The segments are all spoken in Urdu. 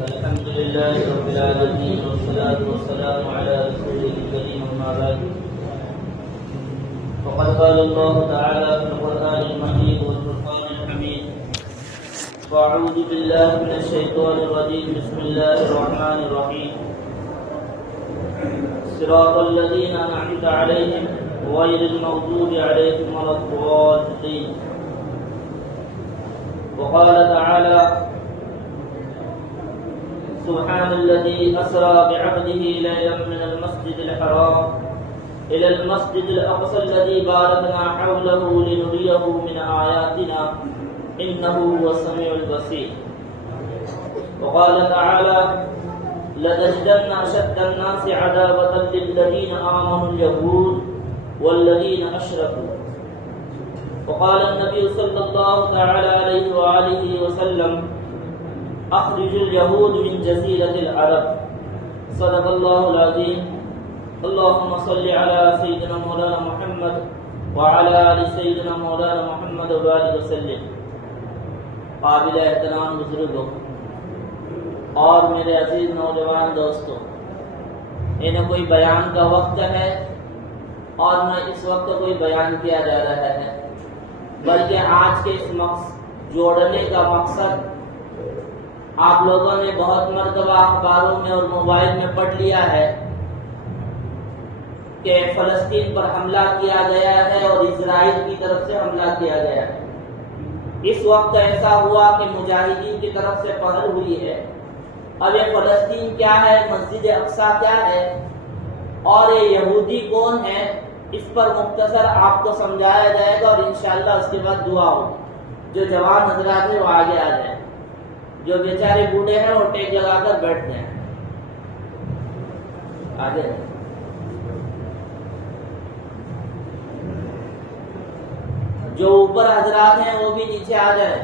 الحمد لله رب العالمين والصلاة والسلام على رسوله الكريم أما بعد فقد قال الله تعالى في القرآن المجيد والفرقان الحميد فأعوذ بالله من الشيطان الرجيم بسم الله الرحمن الرحيم صراط الذين أنعمت عليهم غير المغضوب عليهم ولا الضالين وقال تعالى سبحان الذي أسرى بعبده ليلا من المسجد الحرام إلى المسجد الأقصى الذي باركنا حوله لنريه من آياتنا إنه هو السميع البصير وقال تعالى لتجدن أشد الناس عداوة للذين آمنوا اليهود والذين أشركوا وقال النبي صلى الله تعالى عليه وآله وسلم أخرج اليهود من جزيرة العرب صدق الله العظيم اللهم صل على سيدنا مولانا محمد وعلى آل سيدنا مولانا محمد وبارك وسلم قابل احترام بزرگوں اور میرے عزیز نوجوان دوستوں، یہ نہ کوئی بیان کا وقت ہے اور نہ اس وقت کوئی بیان کیا جا رہا ہے، بلکہ آج کے اس جوڑنے کا مقصد آپ لوگوں نے بہت مرتبہ اخباروں میں اور موبائل میں پڑھ لیا ہے کہ فلسطین پر حملہ کیا گیا ہے اور اسرائیل کی طرف سے حملہ کیا گیا ہے۔ اس وقت ایسا ہوا کہ مجاہدین کی طرف سے پہل ہوئی ہے۔ اب یہ فلسطین کیا ہے، مسجد اقصی کیا ہے اور یہ یہودی کون ہے، اس پر مختصر آپ کو سمجھایا جائے گا اور انشاءاللہ اس کے بعد دعا ہوگی۔ جو جوان حضرات ہیں وہ آگے آ جائیں، جو بیچارے بوڑھے ہیں وہ ٹیک لگا کر بیٹھ جائیں، آگے جو اوپر حضرات ہیں وہ بھی نیچے آ جائیں۔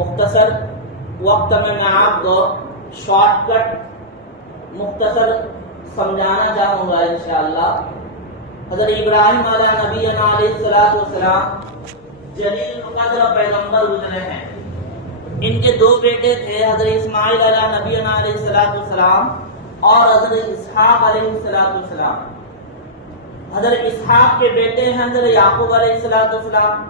مختصر وقت میں آپ کو شارٹ کٹ مختصر سمجھانا چاہوں گا انشاءاللہ۔ حضرت ابراہیم علیہ نبی علیہ السلام جلیل القدر پیغمبر گزرے ہیں۔ ان کے دو بیٹے تھے، حضرت اسماعیل علیہ نبی علیہ السلام اور حضرت اسحاق علیہ السلام۔ حضرت اسحاق کے بیٹے ہیں حضرت یعقوب علیہ السلام،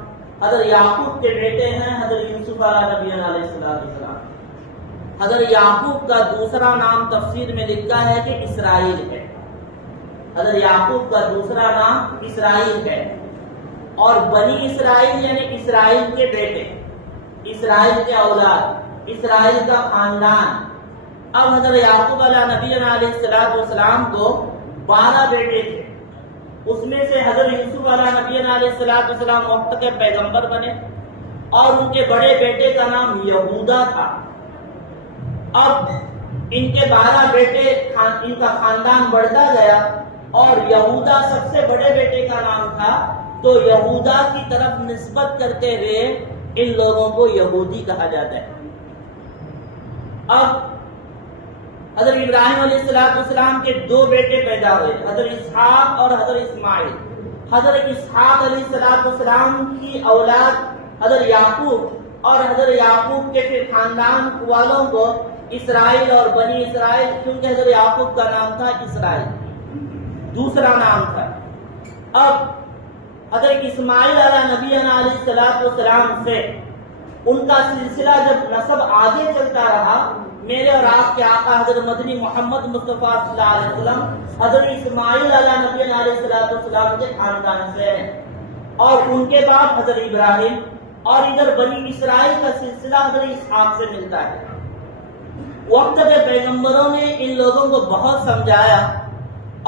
حضرت یعقوب کے بیٹے ہیں حضرت یوسف علیہ نبی علیہ السلام۔ حضرت یعقوب کا دوسرا نام تفسیر میں لکھا ہے کہ اسرائیل ہے۔ حضرت یعقوب کا دوسرا نام اسرائیل ہے، اور بنی اسرائیل یعنی اسرائیل کے بیٹے، اسرائیل کے اولاد، اسرائیل کا خاندان۔ اب حضرت یعقوب علیہ نبی علیہ السلام کو 12 بیٹے تھے، اس میں سے حضرت یوسف علیہ نبی علیہ السلام وقت کے پیغمبر بنے اور ان کے بڑے بیٹے کا نام یہودا تھا۔ اب ان کے 12 بیٹے، ان کا خاندان بڑھتا گیا اور یہودا سب سے بڑے بیٹے کا نام تھا، تو یہودا کی طرف نسبت کرتے ہوئے ان لوگوں کو یہودی کہا جاتا ہے۔ اب حضرت ابراہیم علیہ السلام کے 2 بیٹے پیدا ہوئے، حضرت اسحاق اور حضرت اسماعیل۔ حضرت اسحاق علیہ السلام کی اولاد حضرت یعقوب اور حضرت یعقوب کے پھر خاندان والوں کو اسرائیل اور بنی اسرائیل، کیونکہ حضرت یعقوب کا نام تھا اسرائیل، دوسرا نام تھا۔ اب حضرت اسماعیل علیہ نبی علیہ السلام سے ان کا سلسلہ جب نسب آگے چلتا رہا، میرے اور آپ کے آقا حضرت مدنی محمد مصطفیٰ صلی اللہ علیہ وسلم حضرت اسماعیل علیہ نبی علیہ السلام کے خاندان سے ہیں، اور ان کے بعد حضرت ابراہیم، اور ادھر بنی اسرائیل کا سلسلہ حضرت اسحاق سے ملتا ہے۔ وقت کے پیغمبروں نے ان لوگوں کو بہت سمجھایا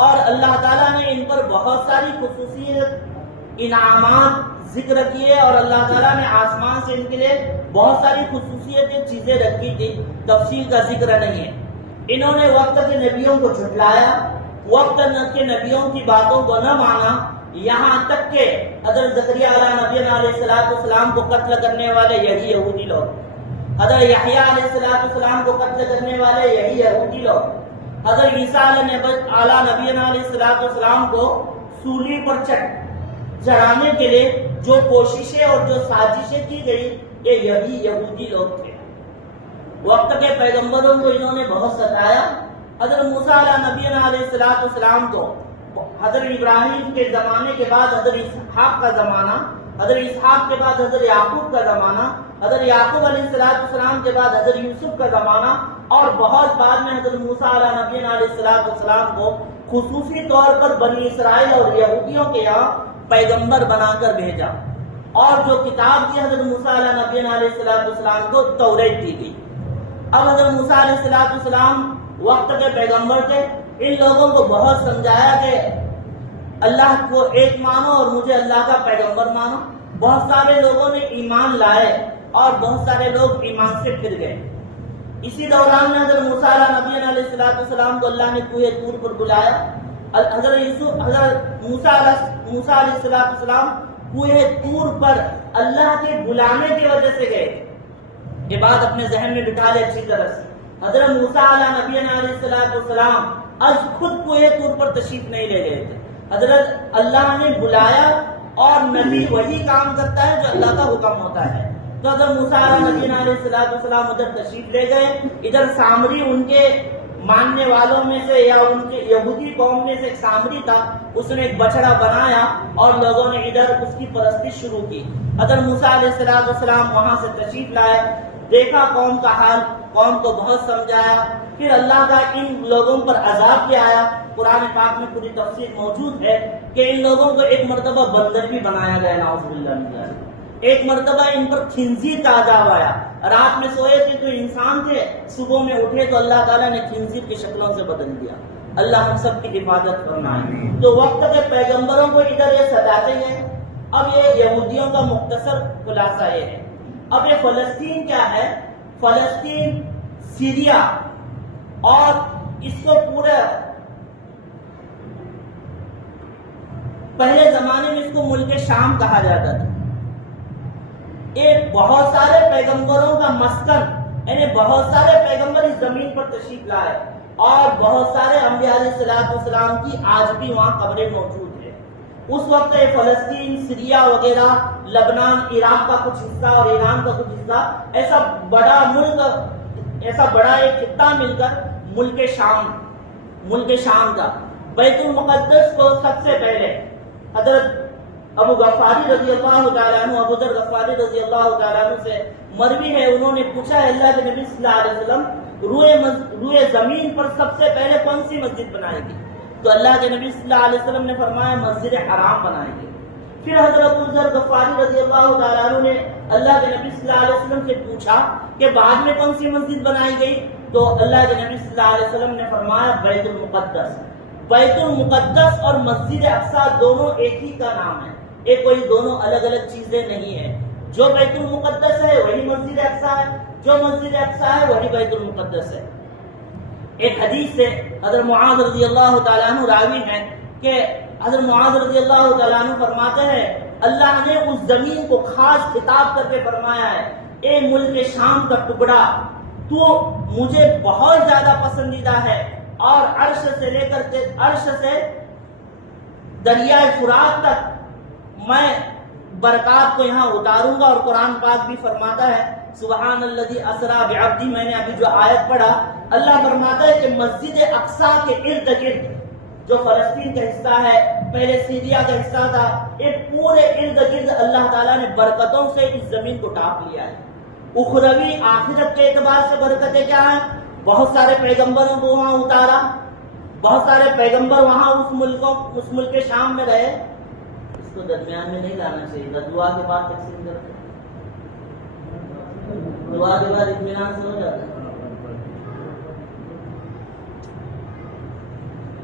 اور اللہ تعالیٰ نے ان پر بہت ساری خصوصیت انعامات ذکر کیے، اور اللہ تعالیٰ نے آسمان سے ان کے لیے بہت ساری خصوصیتیں چیزیں رکھی تھی، تفصیل کا ذکر نہیں ہے۔ انہوں نے وقت کے نبیوں کو جھٹلایا، وقت کے نبیوں کی باتوں کو نہ مانا، یہاں تک کہ حضرت زکریا علیہ نبی علیہ السلام کو قتل کرنے والے یہی یہودی لوگ، حضرت یحییٰ علیہ السلام کو قتل کرنے والے یہی یہودی لوگ، حضرت عیسیٰ علیہ نبی علیہ السلام کو سولی پر چڑھانے کے لیے جو کوششیں اور جو سازشیں کی گئی، یہ یہی یہودی لوگ تھے۔ وقت کے پیغمبروں کو انہوں نے بہت ستایا. حضرت موسیٰ علیہ نبی علیہ السلام کو حضرت ابراہیم کے زمانے کے بعد حضرت اسحاق کا زمانہ، حضرت اسحاق کے بعد حضرت یعقوب کا زمانہ، حضرت یعقوب علیہ السلام کے بعد حضرت یوسف کا زمانہ، اور بہت بعد میں حضرت موسیٰ علیہ نبی علیہ السلام کو خصوصی طور پر بنی اسرائیل اور یہودیوں کے یہاں پیغمبر بنا کر بھیجا. اور جو کتاب دی حضرت موسیٰ علیہ نبی علیہ السلام کو توریت دی گئی. اب حضرت موسیٰ علیہ السلام وقت کے پیغمبر تھے. ان لوگوں کو بہت سمجھایا کہ اللہ کو ایک مانو اور مجھے اللہ کا پیغمبر مانو. بہت سارے لوگوں نے ایمان لائے اور بہت سارے لوگ ایمان سے پھر گئے. اسی دوران میں حضرت موسیٰ علیہ نبی علیہ السلام کو اللہ نے کوہ طور پر بلایا. حضرت موسیٰ علیہ السلام کوہ طور پر اللہ کے بلانے کی وجہ سے گئے. یہ بات اپنے ذہن میں بٹھا لے اچھی طرح سے. حضرت موسیٰ علیہ نبی علیہ السلام از خود کوہ طور پر تشریف نہیں لے گئے تھے. حضرت اللہ نے بلایا اور نبی وہی کام کرتا ہے جو اللہ کا حکم ہوتا ہے. تو حضرت موسیٰ علیہ نبی علیہ السلام ادھر تشریف لے گئے. ادھر سامری ان کے ماننے والوں میں سے یا ان کے یہودی قوم میں سے ایک سامری تھا، اس نے ایک بچڑا بنایا اور لوگوں نے ادھر اس کی پرستش شروع کی. حضرت موسیٰ علیہ السلام وہاں سے تشریف لائے، دیکھا قوم کا حال، قوم کو بہت سمجھایا. پھر اللہ کا ان لوگوں پر عذاب بھی آیا. قرآن پاک میں پوری تفصیل موجود ہے کہ ان لوگوں کو ایک مرتبہ بندر بھی بنایا گیا، نعوذ باللہ من ذالک. ایک مرتبہ ان پر خنزیر کا عذاب آیا. رات میں سوئے تھے تو انسان تھے، صبح میں اٹھے تو اللہ تعالیٰ نے خنزیر کی شکلوں سے بدل دیا. اللہ ہم سب کی حفاظت فرمائے. تو وقت کے پیغمبروں کو ادھر یہ ستاتے ہیں. اب یہ یہودیوں کا مختصر خلاصہ یہ ہے. اب یہ فلسطین کیا ہے؟ فلسطین سیریا، اور اس کو پورا پہلے زمانے میں اس کو ملک شام کہا جاتا تھا. ایک بہت سارے پیغمبروں کا مسکن، یعنی بہت سارے پیغمبر اس زمین پر تشریف لائے اور بہت سارے انبیاء علیہ السلام کی آج بھی وہاں قبریں موجود ہیں. اس وقت فلسطین، سیریا وغیرہ، لبنان، عراق کا کچھ حصہ اور ایران کا کچھ حصہ، ایسا بڑا ملک، ایسا بڑا ایک خطہ مل کر ملک شام کا. بیت المقدس کو سب سے پہلے حضرت ابو غفاری رضی اللہ تعالیٰ عنہ، ابو ذر غفاری رضی اللہ تعالیٰ عنہ سے مروی ہے، انہوں نے پوچھا ہے اللہ کے نبی صلی اللہ علیہ وسلم روئے زمین پر سب سے پہلے کون سی مسجد بنائے گی؟ تو اللہ کے نبی صلی اللہ علیہ وسلم نے فرمایا مسجد حرام بنائیں گے. پھر حضرت ابو ذر غفاری رضی اللہ تعالیٰ عنہ نے اللہ کے نبی صلی اللہ علیہ وسلم سے پوچھا کہ بعد میں کون سی مسجد بنائی گئی؟ تو اللہ کے نبی صلی اللہ علیہ وسلم نے فرمایا بیت المقدس. بیت المقدس اور مسجد اقصی دونوں ایک ہی کا نام ہے، ایک کوئی دونوں الگ الگ چیزیں نہیں ہیں. جو بیت المقدس ہے وہی مسجد اقصی ہے، جو مسجد اقصی ہے وہی بیت المقدس ہے. ایک حدیث سے حضرت معاذ رضی اللہ تعالیٰ عنہ راوی ہے کہ حضرت معاذ رضی اللہ تعالیٰ عنہ فرماتے ہیں اللہ نے اس زمین کو خاص خطاب کر کے فرمایا ہے، اے ملک شام کا ٹکڑا، تو مجھے بہت زیادہ پسندیدہ ہے، اور عرش سے لے کر کے عرش سے دریائے فرات تک میں برکات کو یہاں اتاروں گا. اور قرآن پاک بھی فرماتا ہے سبحان الذی اسری بعبدہ، میں نے ابھی جو آیت پڑھا، اللہ فرماتا ہے کہ مسجد اقصی کے ارد گرد جو فلسطین کا حصہ ہے، پہلے سیریا کا حصہ تھا، ایک پورے ارد گرد اللہ تعالیٰ نے برکتوں سے اس زمین کو ڈھانپ لیا ہے. اخروی آخرت کے اعتبار سے برکتیں کیا ہیں؟ بہت سارے پیغمبروں کو وہاں اتارا، بہت سارے پیغمبر وہاں اس ملک شام میں رہے. اس کو درمیان میں نہیں لانا چاہیے، دعا کے بعد تقسیم کرتے، دعا کے بعد اطمینان سے ہو جاتا ہے.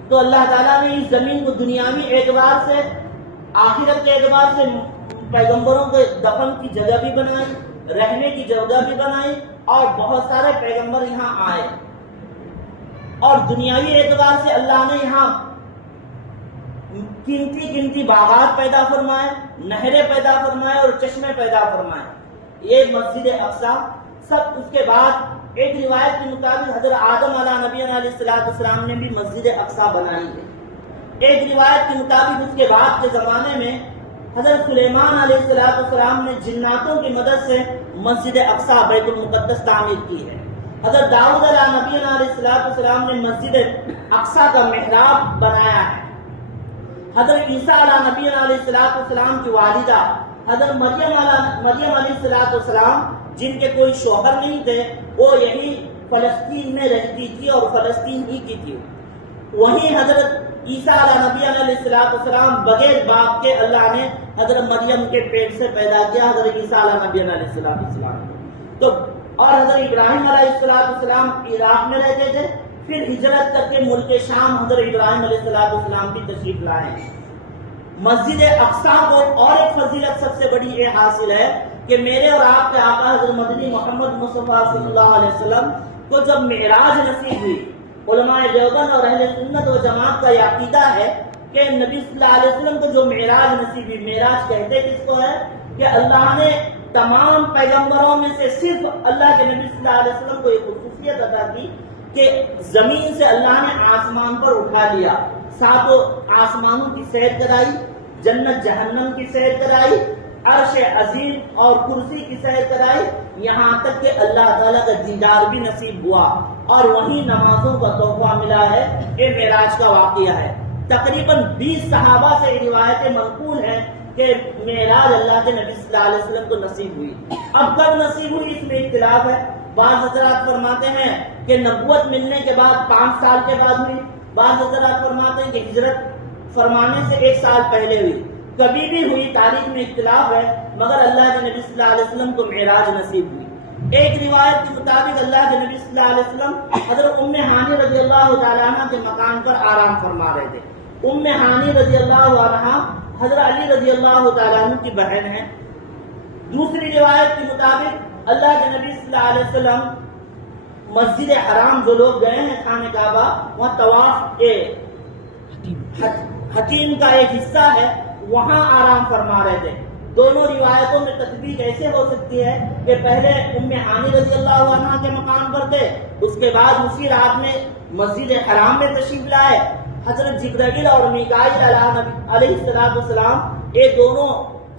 تو اللہ تعالیٰ نے اس زمین کو دنیاوی اعتبار سے، آخرت کے اعتبار سے پیغمبروں کے دفن کی جگہ بھی بنائی، رہنے کی جگہ بھی بنائی، اور بہت سارے پیغمبر یہاں آئے. اور دنیاوی اعتبار سے اللہ نے یہاں قیمتی باغات پیدا فرمائے، نہریں پیدا فرمائے اور چشمے پیدا فرمائے. یہ مسجد اقصی. سب اس کے بعد ایک روایت کے مطابق حضرت آدم علیہ نبی علیہ السلام نے بھی مسجد اقصی بنائی ہے. ایک روایت کے مطابق اس کے بعد کے زمانے میں حضرت سلیمان علیہ السلام نے جناتوں کی مدد سے مسجد اقصی بیت المقدس تعمیر کی ہے. حضرت داؤد علیہ نبی علیہ السلام نے مسجد اقصی کا محراب بنایا ہے. حضرت عیسیٰ علیہ نبی علیہ السلام کی والدہ حضرت مریم علیہ السلام جن کے کوئی شوہر نہیں تھے وہ یہی فلسطین میں رہتی تھی اور فلسطین ہی کی تھی. وہیں حضرت عیسیٰ علیہ نبی علیہ السلام بغیر باپ کے اللہ نے حضرت مریم کے پیٹ سے پیدا کیا حضرت عیسیٰ علیہ نبی علیہ السلام. تو اور حضرت ابراہیم علیہ السلام عراق میں رہتے تھے، پھر ہجرت کر کے ملک شام حضرت ابراہیم علیہ السلام کی تشریف لائے. مسجد اقصی کو اور ایک فضیلت سب سے بڑی یہ حاصل ہے کہ میرے اور آپ کے آقا حضرت مدنی محمد مصطفیٰ صلی اللہ علیہ وسلم کو جب معراج نصیب ہوئی، علماء دیوبند اور اہل سنت و جماعت کا یہ عقیدہ ہے کہ نبی صلی اللہ علیہ وسلم کو جو معراج نصیب ہوئی، معراج کہتے کس کو ہے کہ اللہ نے تمام پیغمبروں میں سے صرف اللہ کے نبی صلی اللہ علیہ وسلم کو یہ خصوصیت عطا کی کہ زمین سے اللہ نے آسمان پر اٹھا لیا، ساتوں آسمانوں کی سیر کرائی، جنت جہنم کی سیر کرائی، عرش عظیم اور کرسی کی سیر کرائی، یہاں تک کہ اللہ تعالیٰ کا دیدار بھی نصیب ہوا اور وہیں نمازوں کا تحفہ ملا ہے. یہ معراج کا واقعہ ہے. تقریباً 20 صحابہ سے روایتیں منقول ہیں کہ معراج اللہ کے نبی صلی اللہ علیہ وسلم کو نصیب ہوئی. اب کب نصیب ہوئی اس میں اختلاف ہے. بعض حضرات فرماتے ہیں کہ نبوت ملنے کے بعد 5 سال کے بعد ہوئی، بعض حضرات فرماتے ہیں کہ ہجرت فرمانے سے 1 سال پہلے ہوئی. کبھی بھی ہوئی، تاریخ میں اختلاف ہے، مگر اللہ کے نبی صلی اللہ علیہ وسلم کو معراج نصیب ہوئی. ایک روایت کے مطابق اللہ کے نبی صلی اللہ علیہ وسلم حضرت ام ہانی رضی اللہ تعالیٰ عنہ کے مکان پر آرام فرما رہے تھے. ام ہانی رضی اللہ عنہ حضرت علی رضی اللہ تعالیٰ عنہ کی بہن ہے. دوسری روایت کے مطابق اللہ کے نبی صلی اللہ علیہ وسلم مسجد حرام جو لوگ گئے ہیں خانہ کعبہ، وہاں طواف حتیم کا ایک حصہ ہے، وہاں آرام فرما رہے تھے. دونوں روایتوں میں تطبیق ایسے ہو سکتی ہے کہ پہلے ام ہانی رضی اللہ عنہ کے مقام پر تھے، اس کے بعد اسی رات میں مسجد حرام میں تشریف لائے. حضرت جبرائیل اور میکائیل علیہ السلام یہ دونوں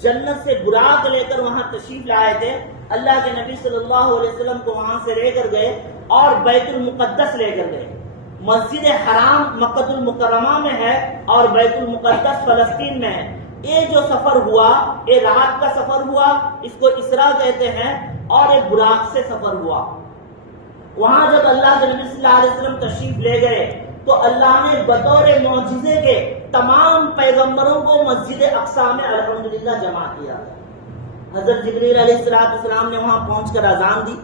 جنت سے براق لے کر وہاں تشریف لائے تھے. اللہ کے نبی صلی اللہ علیہ وسلم کو وہاں سے لے کر گئے اور بیت المقدس لے کر گئے. مسجد حرام مکہ المکرمہ میں ہے اور بیت المقدس فلسطین میں ہے. یہ جو سفر ہوا یہ رات کا سفر ہوا، اس کو اسراء کہتے ہیں، اور یہ براق سے سفر ہوا. وہاں جب اللہ کے نبی صلی اللہ علیہ وسلم تشریف لے گئے تو اللہ نے بطور معجزے کے تمام پیغمبروں کو مسجد اقصی میں الحمدللہ جمع کیا. حضرت جبریل علیہ السلام نے وہاں پہنچ کر اذان دی.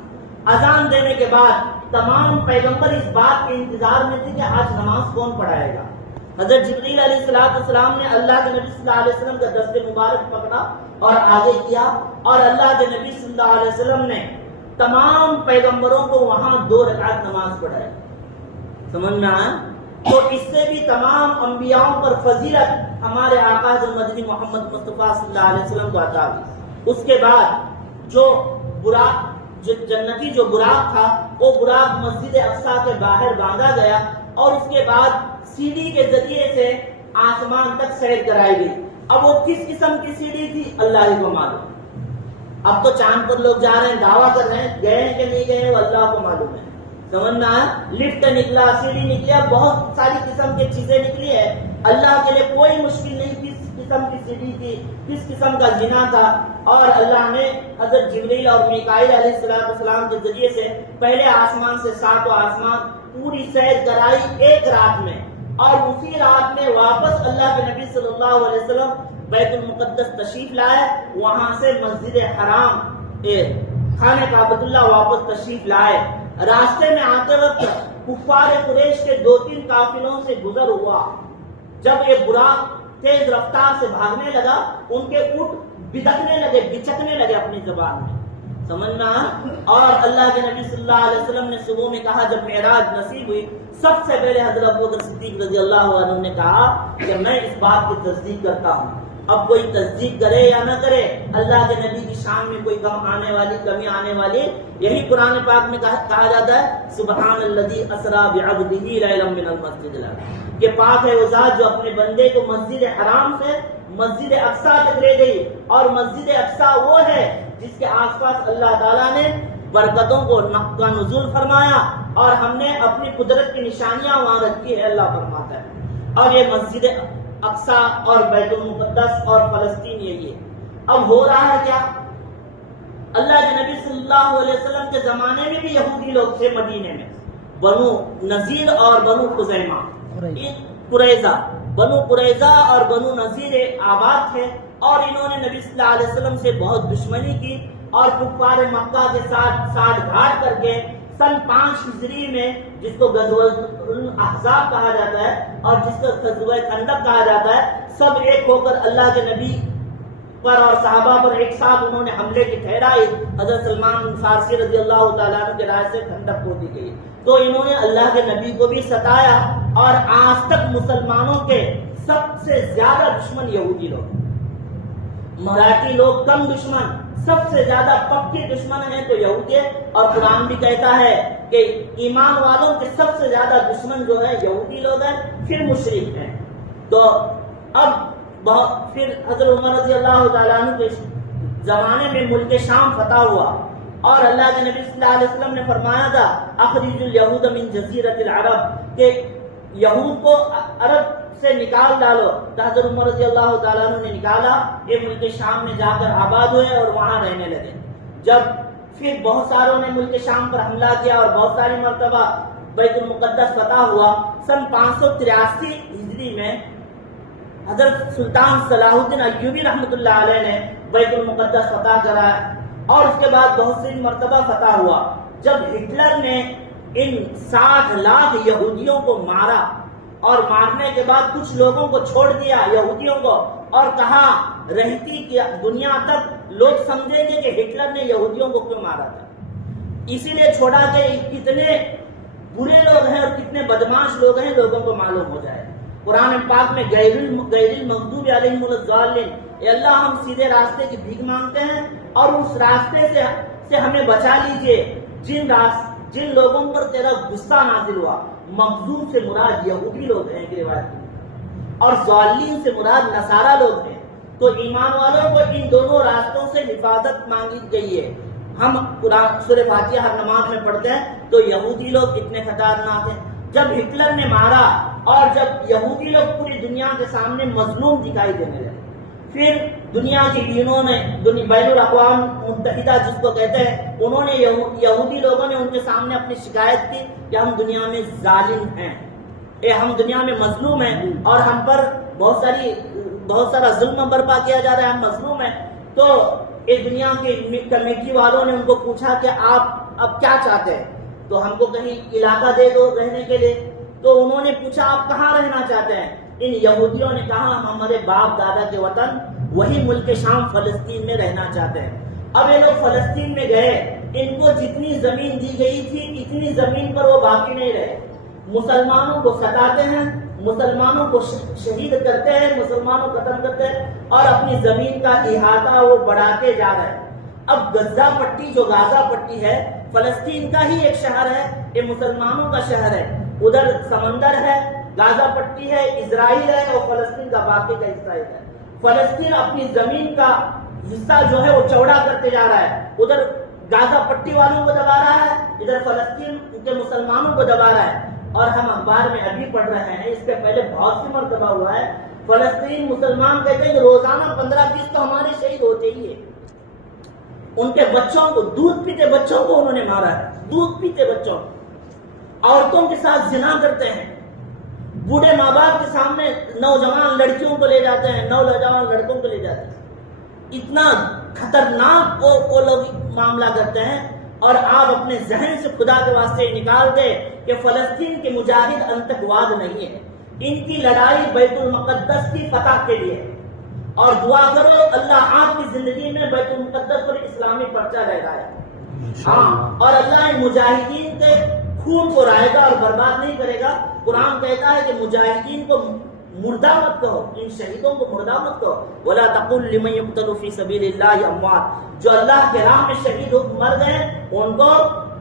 اذان دینے کے بعد تمام پیغمبر اس بات کے انتظار میں تھے کہ آج نماز کون پڑھائے گا. حضرت جبریل علیہ السلام نے اللہ کے نبی صلی اللہ علیہ وسلم کا دست مبارک پکڑا اور آگے کیا، اور اللہ کے نبی صلی اللہ علیہ وسلم نے تمام پیغمبروں کو وہاں 2 رکعت نماز پڑھائی. سمجھ میں آیا؟ تو اس سے بھی تمام انبیاءوں پر فضیلت ہمارے آقا حضرت مدنی محمد مصطفیٰ صلی اللہ علیہ وسلم کو عطا ہوئی. اس کے بعد جو جنتی جو براق تھا وہ براق مسجد اقصی کے باہر باندھا گیا اور اس کے بعد سیڑھی کے ذریعے سے آسمان تک سیر کرائی گئی. اب وہ کس قسم کی سیڑھی تھی اللہ ہی کو معلوم. اب تو چاند پر لوگ جا رہے ہیں، دعویٰ کر رہے ہیں، گئے ہیں کہ نہیں گئے وہ اللہ کو معلوم ہے. سمجھنا ہے؟ لفٹ نکلا، سیڑھی نکلی، بہت ساری قسم کی چیزیں نکلی ہے. اللہ کے لیے کوئی مشکل نہیں کس قسم کی سیڑھی تھی، کس قسم کا زنا تھا. اور اللہ نے حضرت جبریل اور میکائیل علیہ السلام کے ذریعے سے پہلے آسمان سے 7 آسمان پوری سیر کرائی ایک رات میں، اور اسی رات میں واپس اللہ کے نبی صلی اللہ علیہ وسلم بیت المقدس تشریف لائے. وہاں سے مسجد حرام خانہ کعبۃ اللہ واپس تشریف لائے. راستے میں آتے وقت کفار قریش کے 2-3 قافلوں سے گزر ہوا. جب یہ براق تیز رفتار سے بھاگنے لگا، ان کے اونٹ بچکنے لگے اپنی زبان میں. سمجھنا. اور اللہ کے نبی صلی اللہ علیہ وسلم نے صبح میں کہا، جب معراج نصیب ہوئی سب سے پہلے حضرت ابوبکر صدیق رضی اللہ عنہ نے کہا کہ میں اس بات کی تصدیق کرتا ہوں. اب کوئی تصدیق کرے یا نہ کرے، اللہ کے نبی کی شان میں کوئی کمی آنے والی یہی قرآن پاک میں کہا جاتا ہے سبحان الذی اسری بعبدہ لیلا من المسجد الحرام، کہ پاک ہے وہ ذات جو اپنے بندے کو مسجد حرام سے مسجد اقصی تک لے گئی. اور مسجد اقصی وہ ہے جس کے آس پاس اللہ تعالیٰ نے برکتوں کو کا نزول فرمایا اور ہم نے اپنی قدرت کی نشانیاں وہاں رکھی ہے، اللہ فرماتا ہے۔ اور یہ مسجد اقصیٰ اور بیت المقدس اور فلسطین یہی ہے۔ اب ہو رہا ہے کیا؟ اللہ کے نبی صلی اللہ علیہ وسلم کے زمانے میں بھی یہودی لوگ تھے مدینے میں، بنو نذیر اور بنو خزیمہ، قریظہ، بنو قریظہ اور بنو نذیر آباد تھے، اور انہوں نے نبی صلی اللہ علیہ وسلم سے بہت دشمنی کی اور کفار مکہ کے ساتھ ساتھ گھاٹ کر کے سن 5 ہجری میں، جس کو غزوہ الاحزاب کہا جاتا ہے اور جس کو غزوہ خندق کہا جاتا ہے، سب ایک ہو کر اللہ کے نبی پر اور صحابہ پر ایک ساتھ انہوں نے حملے کی ٹھہرائی۔ حضرت سلمان فارسی رضی اللہ تعالیٰ عنہ کے رائے سے خندق کھودی گئی، تو انہوں نے اللہ کے نبی کو بھی ستایا، اور آج تک مسلمانوں کے سب سے زیادہ دشمن یہودی لوگ، مراٹھی لوگ کم دشمن، سب سے زیادہ پکی دشمن ہیں تو یہودی ہے۔ اور قرآن بھی کہتا ہے کہ ایمان والوں کے سب سے زیادہ دشمن جو ہے یہودی لوگ ہیں، پھر مشرک ہیں۔ تو اب پھر حضرت عمر رضی اللہ تعالیٰ عنہ کے زمانے میں ملک شام فتح ہوا، اور اللہ کے نبی صلی اللہ علیہ وسلم نے فرمایا تھا اخرج الیہود من جزیرۃ العرب، کہ یہود کو عرب سے نکال ڈالو۔ تو حضرت عمر رضی اللہ تعالیٰ عنہ نے نکالا، یہ ملک شام میں جا کر آباد ہوئے اور وہاں رہنے لگے۔ جب پھر بہت ساروں نے ملک شام پر حملہ کیا اور بہت ساری مرتبہ بیت المقدس فتح ہوا، سن 583 ہجری میں حضرت سلطان صلاح الدین ایوبی رحمۃ اللہ علیہ نے بیت المقدس فتح کرایا، اور اس کے بعد بہت سی مرتبہ فتح ہوا۔ جب ہٹلر نے ان 60 لاکھ یہودیوں کو مارا، اور مارنے کے بعد کچھ لوگوں کو چھوڑ دیا یہودیوں کو، اور کہا رہتی کہ دنیا تک لوگ سمجھیں گے کہ ہٹلر نے یہودیوں کو کیوں مارا تھا، اسی لیے چھوڑا کہ کتنے برے لوگ ہیں اور کتنے بدماش لوگ ہیں لوگوں کو معلوم ہو جائے۔ قرآن پاک میں غیر المغضوب علیہم الضالین، اے اللہ ہم سیدھے راستے کی بھیک مانگتے ہیں اور اس راستے سے ہمیں بچا لیجئے جن لوگوں پر تیرا غصہ نازل ہوا۔ مغضوب سے مراد یہودی لوگ ہیں کی روایت میں، اور ضالین سے مراد نصارہ لوگ ہیں۔ تو ایمان والوں کو ان دونوں راستوں سے حفاظت مانگی گئی ہے۔ ہم قرآن سورہ فاتحہ ہر نماز میں پڑھتے ہیں تو یہودی لوگ اتنے خطرناک ہیں۔ جب ہٹلر نے مارا اور جب یہودی لوگ پوری دنیا کے سامنے مظلوم دکھائی دینے لگے، پھر دنیا کی ٹیموں نے بین الاقوام متحدہ جس کو کہتے ہیں، انہوں نے یہودی لوگوں نے ان کے سامنے اپنی شکایت کی کہ ہم دنیا میں ظالم ہیں، ہم دنیا میں مظلوم ہیں اور ہم پر بہت سارا ظلم برپا کیا جا رہا ہے، ہم مظلوم ہیں۔ تو اس دنیا کی کمیٹی والوں نے ان کو پوچھا کہ آپ اب کیا چاہتے ہیں؟ تو ہم کو کہیں علاقہ دے دو رہنے کے لیے۔ تو انہوں نے پوچھا آپ کہاں رہنا چاہتے ہیں؟ ان یہودیوں نے کہا ہم ہمارے باپ دادا کے وطن وہی ملک شام فلسطین میں رہنا چاہتے ہیں۔ اب یہ لوگ فلسطین میں گئے، ان کو جتنی زمین دی گئی تھی اتنی زمین پر وہ باقی نہیں رہے، مسلمانوں کو ستاتے ہیں، مسلمانوں کو شہید کرتے ہیں، مسلمانوں کو قتل کرتے ہیں، اور اپنی زمین کا احاطہ وہ بڑھاتے جا رہے ہیں۔ اب غزہ پٹی جو غازہ پٹی ہے فلسطین کا ہی ایک شہر ہے، یہ مسلمانوں کا شہر ہے، ادھر سمندر ہے، غازہ پٹی ہے، اسرائیل ہے، اور فلسطین کا باقی کا حصہ ہے۔ فلسطین اپنی زمین کا حصہ جو ہے وہ چوڑا کرتے جا رہا ہے، ادھر غازہ پٹی والوں کو دبا رہا ہے، ادھر فلسطین کے مسلمانوں کو دبا رہا ہے۔ اور ہم اخبار میں ابھی پڑھ رہے ہیں، اس سے پہلے بہت سی مرتبہ ہوا ہے، فلسطین مسلمان کہتے ہیں کہ روزانہ 15-20 تو ہمارے شہید ہوتے ہی ہیں۔ ان کے بچوں کو، دودھ پیتے بچوں کو انہوں نے مارا ہے، دودھ پیتے بچوں، عورتوں کے ساتھ زنا کرتے ہیں، بوڑھے ماں باپ کے سامنے نوجوان لڑکیوں کو لے جاتے ہیں، نوجوان لڑکوں کو لے جاتے ہیں۔ اتنا خطرناک وہ لوگ معاملہ کرتے ہیں، اور آپ اپنے ذہن سے خدا کے واسطے نکال دے کہ فلسطین کے مجاہد انتقواد نہیں ہے، ان کی لڑائی بیت المقدس کی فتح کے لیے، اور دعا کرو اللہ آپ کی زندگی میں بیت المقدس پر اسلامی پرچہ لہرائے، اور اللہ ان مجاہدین کے خون کو رائے گا اور برباد نہیں کرے گا۔ قرآن کہتا ہے کہ مجاہدین کو مردہ مت کہو، ان شہیدوں کو مردہ مت کہو، وَلَا تَقُلْ لِمَنْ يُقْتَلُ فِي سَبِيلِ اللَّهِ أَمْوَاتٌ، جو اللہ کے راہ میں شہید ہو مر گئے ان کو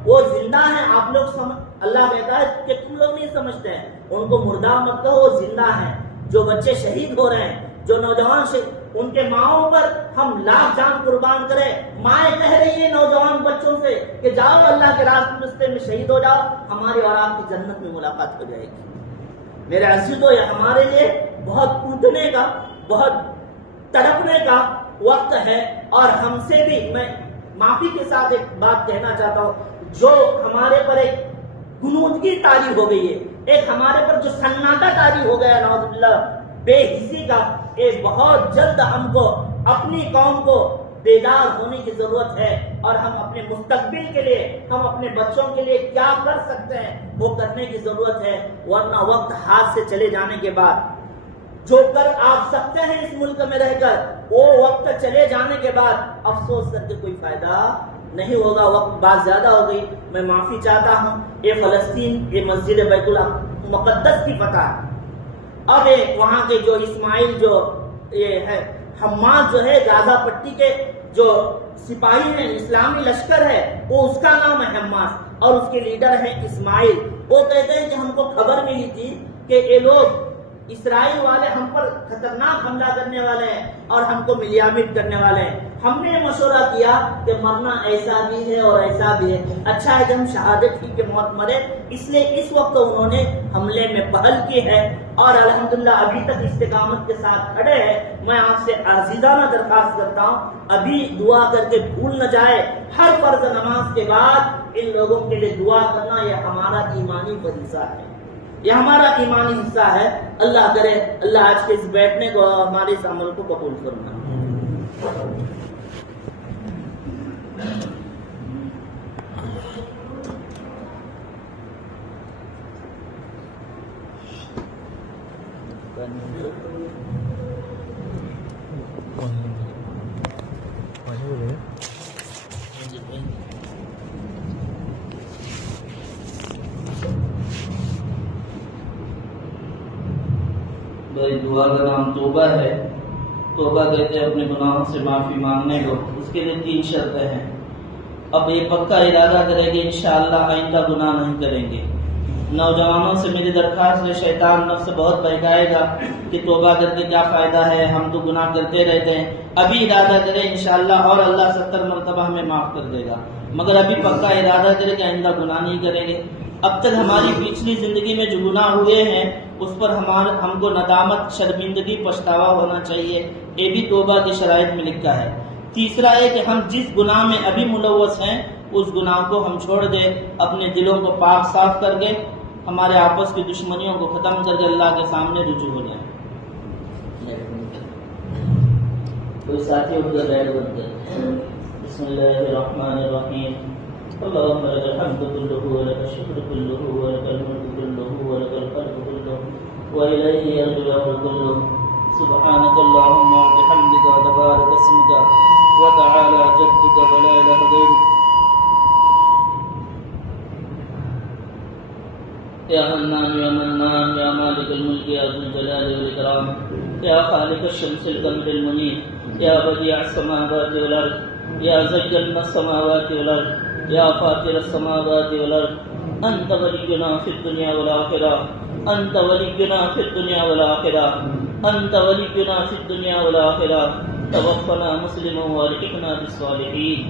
وہ زندہ ہیں۔ آپ لوگ اللہ کہتا ہے کہ تم لوگ نہیں سمجھتے ہیں، ان کو مردہ مت کہو، وہ زندہ ہیں۔ جو بچے شہید ہو رہے ہیں، جو نوجوان ان کے ماؤں پر ہم لاکھ جان قربان کریں. مائیں کہہ رہی ہیں نوجوان بچوں سے کہ جاؤ اللہ کے راستے میں شہید ہو جاؤ, ہماری اور آپ کی جنت میں ملاقات ہو جائے گی. میرے عزیزو, یہ ہمارے لیے بہت ٹوٹنے کا, بہت تڑپنے کا وقت ہے. اور ہم سے بھی میں معافی کے ساتھ ایک بات کہنا چاہتا ہوں, جو ہمارے پر ایک گنودگی طاری ہو گئی ہے, ایک ہمارے پر جو سناٹا طاری ہو گیا نعوذ باللہ بے حسی کا, ایک بہت جلد ہم کو اپنی قوم کو بیدار ہونے کی ضرورت ہے. اور ہم اپنے مستقبل کے لیے, ہم اپنے بچوں کے لیے کیا کر سکتے ہیں وہ کرنے کی ضرورت ہے. ورنہ وقت ہاتھ سے چلے جانے کے بعد جو کر آپ سکتے ہیں اس ملک میں رہ کر, وہ وقت چلے جانے کے بعد افسوس کر کے کوئی فائدہ نہیں ہوگا. وقت بات زیادہ ہو گئی, میں معافی چاہتا ہوں. یہ فلسطین, یہ مسجد بیت المقدس کی فتح. اب ایک وہاں کے جو اسماعیل جو یہ ہے حماس جو ہے غازہ پٹی کے جو سپاہی ہیں, اسلامی لشکر ہے, وہ اس کا نام ہے حماس اور اس کے لیڈر ہیں اسماعیل. وہ کہتے ہیں کہ ہم کو خبر ملی تھی کہ یہ لوگ اسرائیل والے ہم پر خطرناک حملہ کرنے والے ہیں اور ہم کو ملیامت کرنے والے ہیں. ہم نے مشورہ کیا کہ مرنا ایسا بھی ہے اور ایسا بھی ہے, اچھا ہے کہ ہم شہادت کی کہ موت مرے. اس لیے اس وقت انہوں نے حملے میں پہل کی ہے اور الحمدللہ ابھی تک استقامت کے ساتھ کھڑے ہیں. میں آپ سے عزیزانہ درخواست کرتا ہوں, ابھی دعا کر کے بھول نہ جائے. ہر فرض نماز کے بعد ان لوگوں کے لیے دعا کرنا یہ ہمارا ایمانی فریضہ ہے, یہ ہمارا ایمانی حصہ ہے. اللہ کرے اللہ آج کے اس بیٹھنے کو ہمارے اس عمل کو قبول فرمائے. بھائی دعا کا نام توبہ ہے. توبہ کہتے ہیں اپنے گناہوں سے معافی مانگنے کو. اس کے لیے 3 شرطیں ہیں. اب یہ پکا ارادہ کریں گے انشاءاللہ آئندہ گناہ نہیں کریں گے. نوجوانوں سے میری درخواست ہے, شیطان نفس بہت بہکائے گا کہ توبہ کر کے کیا فائدہ ہے, ہم تو گناہ کرتے رہتے ہیں. ابھی ارادہ کریں انشاءاللہ اور اللہ 70 مرتبہ ہمیں معاف کر دے گا, مگر ابھی پکا ارادہ کریں کہ آئندہ گناہ نہیں کریں گے. اب تک ہماری پچھلی زندگی میں جو گناہ ہوئے ہیں اس پر ہم کو ندامت, شرمندگی, پچھتاوا ہونا چاہیے. یہ بھی توبہ کی شرائط میں لکھا ہے. تیسرا ہے کہ ہم جس گناہ میں ابھی ملوث ہیں اس گناہ کو ہم چھوڑ دیں, اپنے دلوں کو پاک صاف کر کے ہمارے آپس کی دشمنیوں کو ختم کر کے اللہ کے سامنے رجوع ہو جائیں. کوئی ساتھی اٹھ کر بیٹھ کر بسم اللہ الرحمن الرحیم. اللهم لك الحمد كله ولك الشكر كله ولك الملك كله ولك الخلق كله وإليه يرجع الأمر كله. سبحانك اللهم وبحمدك وتبارك اسمك وتعالى جدك ولا إله غيرك. يا حنان يا منان يا مالك الملك يا ذو الجلال والإكرام يا خالق الشمس القمر المنير يا بديع السماوات والأرض يا زجل السماوات والأرض يا فاطر السماوات والأرض. أنت ولينا في الدنيا والآخرة, أنت ولينا في الدنيا والآخرة, أنت ولينا في الدنيا والآخرة. توفنا مسلما والحقنا بالصالحين.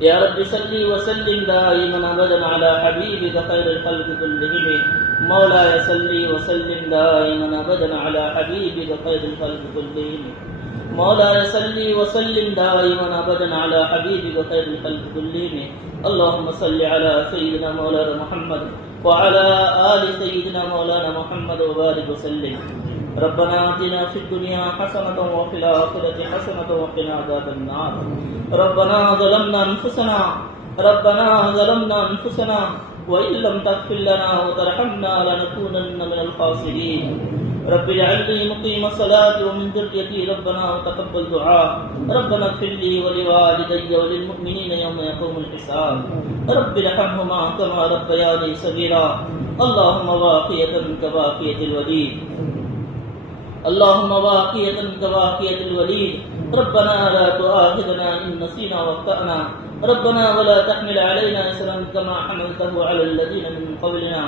يا رب صل وسلم دائما أبدا على حبيبك خير الخلق كلهم. مولاي صل وسلم دائما أبدا على حبيبك خير الخلق كلهم. مولاي صل وسلم دائما أبدا على حبيبك خير الخلق كلهم. اللهم صل على سيدنا مولانا محمد وعلى آل سيدنا مولانا محمد وبارك وسلم. ربنا آتنا في الدنيا حسنة وفي الآخرة حسنة وقنا عذاب النار. ربنا ظلمنا أنفسنا وإن لم تغفر لنا وترحمنا لنكونن من الخاسرين. رب اجعلني مقيم الصلاة ومن ذريتي ربنا وتقبل دعاء. ربنا اغفر لي ولوالدي وللمؤمنين يوم يقوم الحساب. رب ارحمهما كما ربياني صغيرا. اللهم واقية كواقية الوليد, اللهم واقية كواقية الوليد. ربنا لا تؤاخذنا إن نسينا واخطأنا. ربنا ولا تحمل علينا إصرا كما حملته على الذين من قبلنا.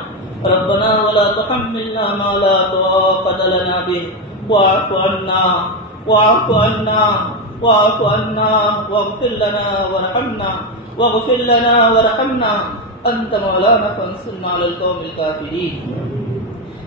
ربنا ولا تحملنا ما لا طاقة لنا به واعف عنا واعف عنا واعف عنا واغفر لنا وارحمنا واغفر لنا وارحمنا أنت مولانا فانصرنا على القوم الكافرين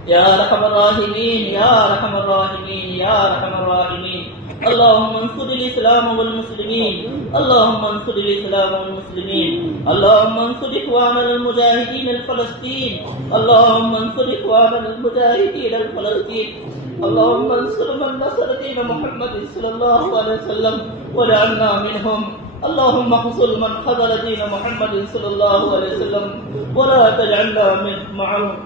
يا أرحم الراحمين يا أرحم الراحمين يا أرحم الراحمين اللهم انصر الإسلام والمسلمين اللهم انصر الإسلام والمسلمين اللهم انصر إخواننا المجاهدين الفلسطين اللهم انصر إخواننا المجاهدين الفلسطين اللهم انصر من نصر دين محمد صلى الله عليه وسلم واجعلنا منهم اللهم اخذل من خذل دين محمد صلى الله عليه وسلم ولا تجعلنا معهم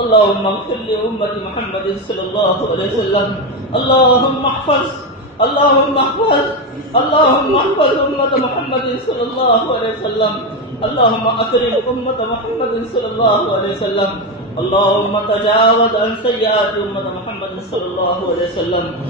اللهم اغفر لأمة محمد صلى الله عليه وسلم اللهم احفظ اللهم احفظ اللهم احفظ أمة محمد صلى الله عليه وسلم اللهم أكرم أمة محمد صلى الله عليه وسلم اللهم تجاوز عن سيئات أمة محمد صلى الله عليه وسلم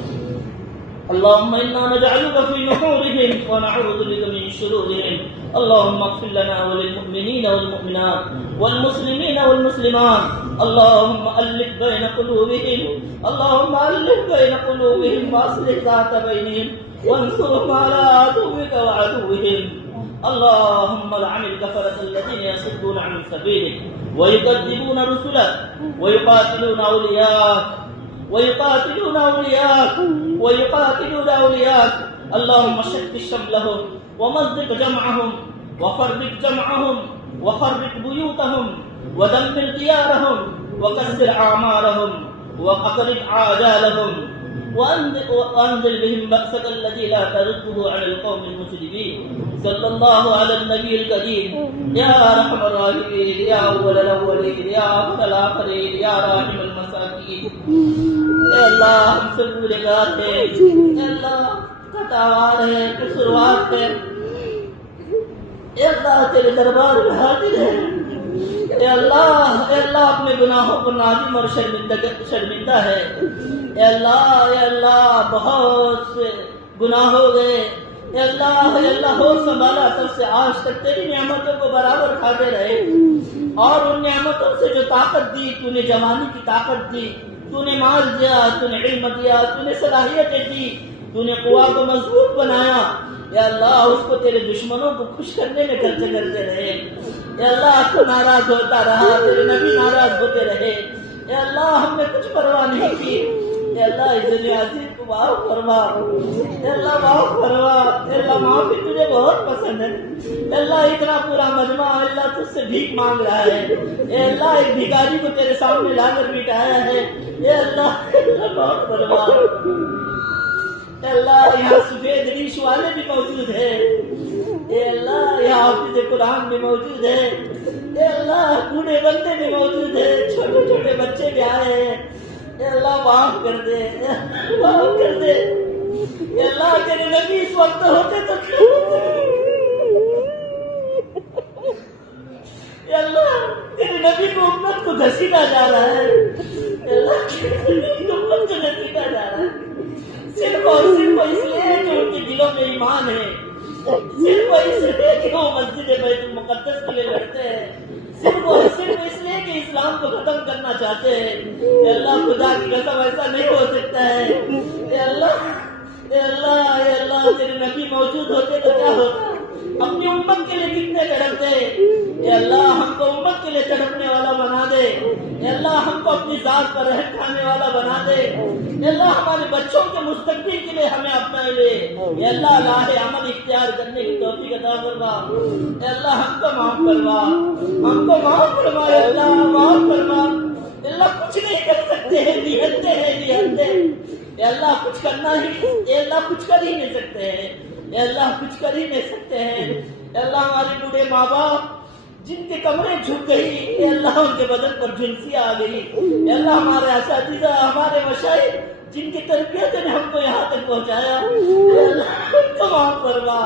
اللهم إنا نجعلك في نحورهم ونعوذ بك من شرورهم اللهم اغفر لنا وللمؤمنين والمؤمنات والمسلمين والمسلمات اللهم ألف بين قلوبهم اللهم ألف بين قلوبهم وأصلح ذات بينهم وانصرهم على عدوك وعدوهم اللهم لعن الكفرة الذين يصدون عن سبيلك ويكذبون رسلك ويقاتلون أولياءك ويقاتلون أولياءك اللهم شتت شملهم ومزق جمعهم وفرق جمعهم وخرب بيوتهم ودمر ديارهم وكسر أعمارهم وأقرب عاجالهم وأنزل بهم بأسك الذي لا ترده على القوم المجرمين صلى الله على النبي الكريم يا أرحم الراحمين يا أول الأولين يا آخر الآخرين يا راحم المساكين اے اللہ ہم سے گنہگار ہیں اے اللہ خطاوار ہیں قصوروار ہیں اے اللہ تیرے دربار میں حاضر ہیں اے اللہ اپنے گناہوں پر نادم اور شرمندہ ہے اے اللہ بہت سے گناہ ہو گئے اے اللہ ہو سنبھالا تب سے آج تک تیری نعمتوں کو برابر کھاتے رہے اور ان نعمتوں سے جو طاقت دی تو نے جوانی کی طاقت دی تو نے مال دیا تو نے علم دیا تو نے صلاحیتیں دی تو نے قوا کو مضبوط بنایا اے اللہ اس کو تیرے دشمنوں کو خوش کرنے میں خرچ کرتے رہے اے اللہ تو ناراض ہوتا رہا تیرے نبی ناراض ہوتے رہے اے اللہ ہم نے کچھ پرواہ نہیں کی اے اللہ عزت عزیز کو معاف فرما اے اللہ معاف فرما اے اللہ معافی تجھے بہت پسند ہے اے اللہ اتنا پورا مجمع اللہ تجھ سے بھیک مانگ رہا ہے اے اللہ ایک بھکاری کو تیرے سامنے لا کر بٹھایا ہے اے اللہ معاف فرما اے اللہ یہاں سفید ریش والے بھی موجود ہیں اے اللہ یہاں حافظ قرآن بھی موجود ہے اے اللہ بوڑھے بندے بھی موجود ہیں چھوٹے چھوٹے بچے بھی آئے ہیں اے اللہ معاف کر دے معاف کر دے اے اللہ تیرے نبی اس وقت ہوتے تو اے اللہ تیرے نبی کو امت کو گھسیٹا جا رہا ہے اے اللہ تیرے نبی کو امت کو گھسیٹا جا رہا ہے صرف اور صرف اس لیے کہ ان کے دلوں میں ایمان ہے صرف اس لیے کہ وہ مسجد بیت المقدس کے لیے لڑتے ہیں صرف اور صرف اس لیے کہ اسلام کو ختم کرنا چاہتے ہیں اے اللہ خدا کی قسم ایسا نہیں ہو سکتا ہے اے اللہ تیرے نبی موجود ہوتے تو کیا ہوتا اپنی امت کے لیے کتنے تڑپتے اے اللہ ہم کو امت کے لیے تڑپنے والا بنا دے اے اللہ ہم کو اپنی ذات پر رہ کھانے والا بنا دے اے اللہ ہمارے بچوں کے مستقبل کے لیے ہمیں اپنا لے اے اللہ راہ عمل اختیار کرنے کی توفیق عطا فرما اے اللہ ہم کو معاف فرما اے اللہ معاف فرما اے اللہ کچھ نہیں کر سکتے ہیں نہتے اے اللہ کچھ کرنا ہی اے اللہ کچھ کر ہی نہیں سکتے ہیں اے اللہ کچھ کر ہی نہیں سکتے ہیں اے اللہ ہمارے بوڑھے ماں باپ جن کے کمرے جھک گئی اے اللہ ان کے بدن پر جھلسیاں آ گئی اے اللہ ہمارے اساتذہ ہمارے مشائخ جن کی تربیت نے ہم کو یہاں تک پہنچایا اے اللہ ان کو معاف فرما